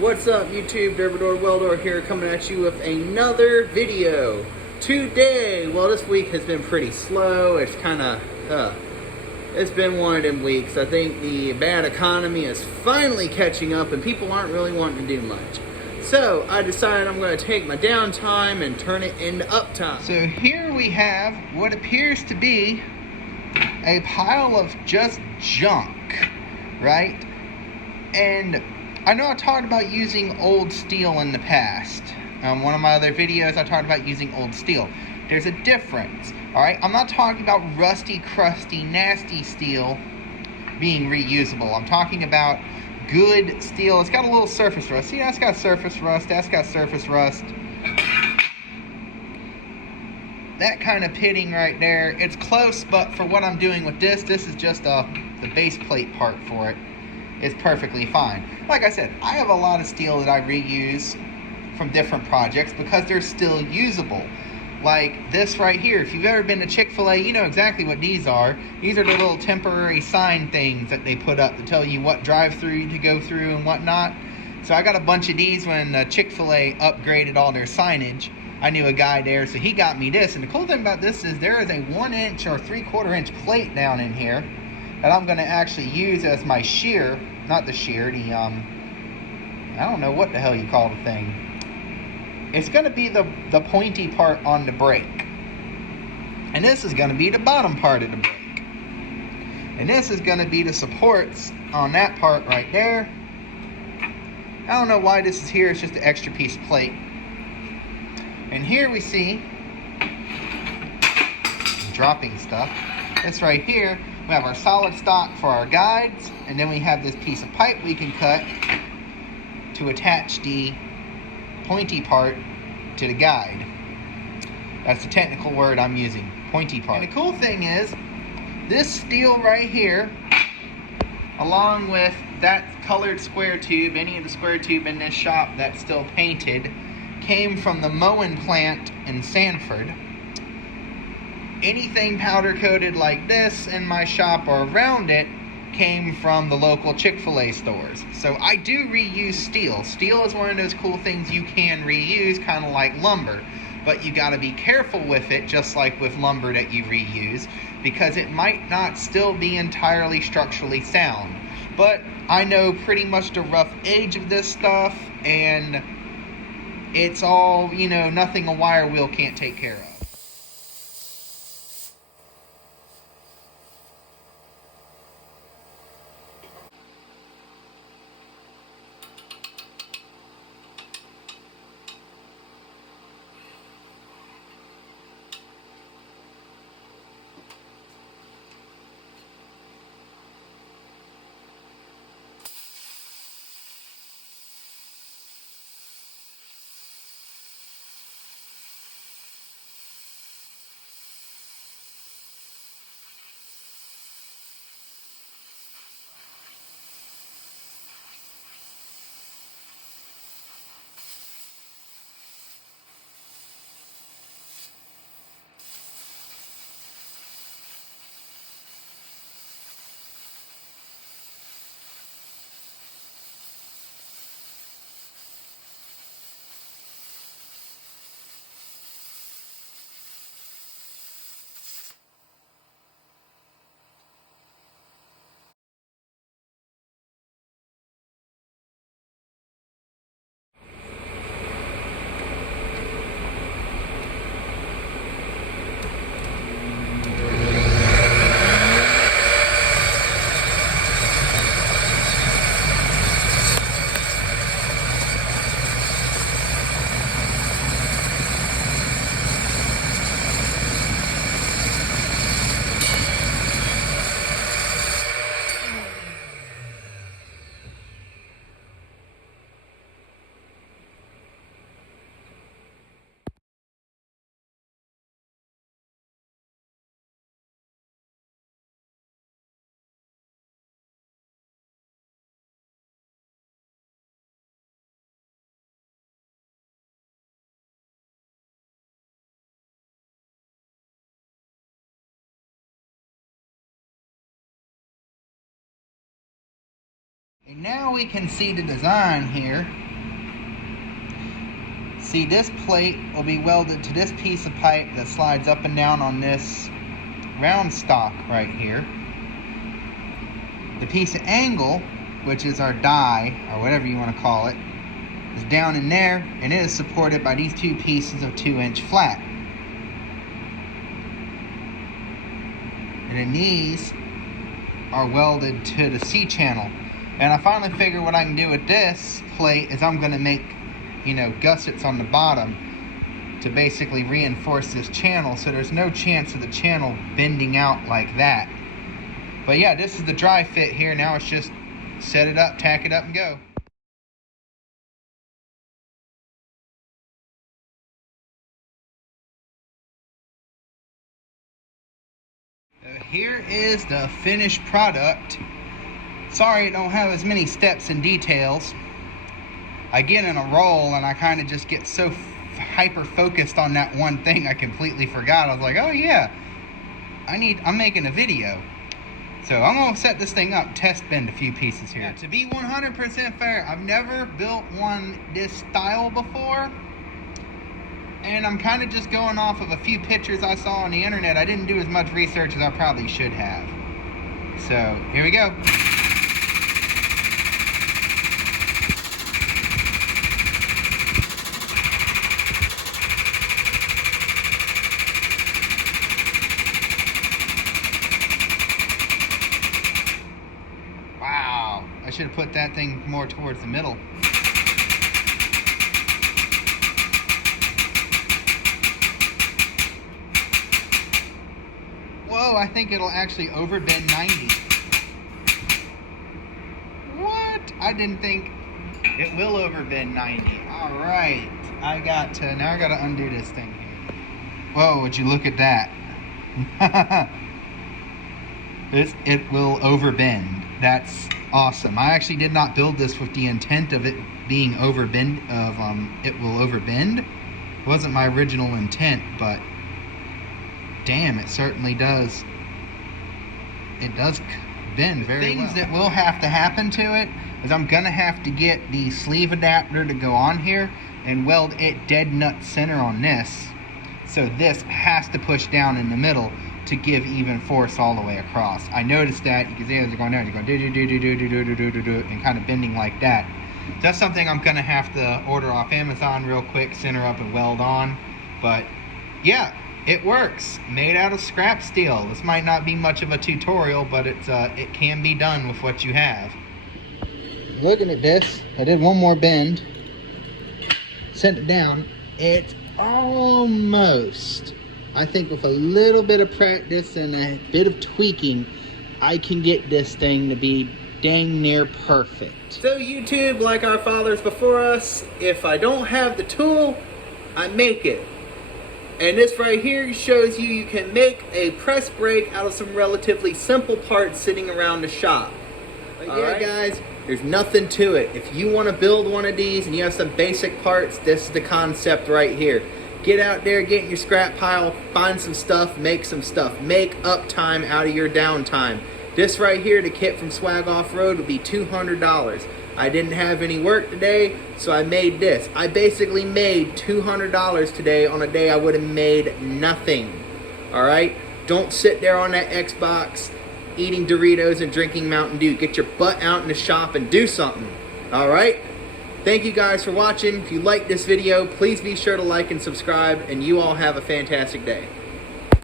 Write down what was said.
What's up YouTube, Dervador Weldor here, coming at you with another video. Today, well, this week has been pretty slow. It's it's been one of them weeks. I think the bad economy is finally catching up and people aren't really wanting to do much. So I decided I'm going to take my downtime and turn it into uptime. So here we have what appears to be a pile of just junk, right? And I know I talked about using old steel in the past. One of my other videos, I talked about using old steel. There's a difference, all right? I'm not talking about rusty, crusty, nasty steel being reusable. I'm talking about good steel. It's got a little surface rust. See, that's got surface rust. That's got surface rust. That kind of pitting right there. It's close, but for what I'm doing with this is just the base plate part for it. Is perfectly fine. Like I said, I have a lot of steel that I reuse from different projects because they're still usable. Like this right here. If you've ever been to Chick-fil-A, you know exactly what these are. These are the little temporary sign things that they put up to tell you what drive-through to go through and whatnot. So I got a bunch of these when Chick-fil-A upgraded all their signage. I knew a guy there, so he got me this. And the cool thing about this is there is a 1-inch or 3/4 inch plate down in here that I'm going to actually use as my shear. Not the shear, I don't know what the hell you call the thing. It's going to be the pointy part on the brake. And this is going to be the bottom part of the brake. And this is going to be the supports on that part right there. I don't know why this is here, it's just an extra piece of plate. And here we see, dropping stuff, this right here, we have our solid stock for our guides, and then we have this piece of pipe we can cut to attach the pointy part to the guide. That's the technical word I'm using, pointy part. And the cool thing is, this steel right here, along with that colored square tube, any of the square tube in this shop that's still painted, came from the Moen plant in Sanford. Anything powder coated like this in my shop or around it came from the local Chick-fil-A stores. So I do reuse steel. Steel is one of those cool things you can reuse, kind of like lumber. But you got to be careful with it, just like with lumber that you reuse, because it might not still be entirely structurally sound. But I know pretty much the rough age of this stuff, and it's all, you know, nothing a wire wheel can't take care of. And now we can see the design here See, this plate will be welded to this piece of pipe that slides up and down on this round stock right here. The piece of angle, which is our die, or whatever you want to call it, is down in there, and it is supported by these two pieces of 2-inch flat. And then these are welded to the C-channel. And I finally figured what I can do with this plate is I'm going to make, gussets on the bottom to basically reinforce this channel, so there's no chance of the channel bending out like that. But yeah, this is the dry fit here. Now it's just set it up, tack it up, and go. Here is the finished product. Sorry it don't have as many steps and details. I get in a roll and I kind of just get so hyper focused on that one thing I completely forgot. I was like, oh yeah, I'm making a video. So I'm gonna set this thing up, test bend a few pieces here. To be 100% fair, I've never built one this style before. And I'm kind of just going off of a few pictures I saw on the internet. I didn't do as much research as I probably should have. So, here we go. Wow, I should have put that thing more towards the middle. Whoa, I think it'll actually overbend 90. What? I didn't think it will overbend 90. All right, now I got to undo this thing here. Whoa, would you look at that? It will overbend. That's awesome. I actually did not build this with the intent of it being overbend, it will overbend. It wasn't my original intent, but damn, it certainly does. It does bend very well. Things that will have to happen to it is I'm gonna have to get the sleeve adapter to go on here and weld it dead nut center on this. So this has to push down in the middle to give even force all the way across. I noticed that. You can see as they're going down, you're going do and kind of bending like that. So that's something I'm gonna have to order off Amazon real quick, center up and weld on. But yeah, it works. Made out of scrap steel. This might not be much of a tutorial, but it can be done with what you have. Looking at this, I did one more bend, sent it down. It's almost, I think with a little bit of practice and a bit of tweaking, I can get this thing to be dang near perfect. So YouTube, like our fathers before us, if I don't have the tool, I make it. And this right here shows you can make a press brake out of some relatively simple parts sitting around the shop. But yeah, guys, there's nothing to it. If you want to build one of these and you have some basic parts, this is the concept right here. Get out there, get in your scrap pile, find some stuff, make some stuff. Make uptime out of your downtime. This right here, the kit from Swag Off-Road, would be $200. I didn't have any work today, so I made this. I basically made $200 today on a day I would have made nothing. Alright? Don't sit there on that Xbox eating Doritos and drinking Mountain Dew. Get your butt out in the shop and do something. Alright? Thank you guys for watching. If you liked this video, please be sure to like and subscribe, and you all have a fantastic day.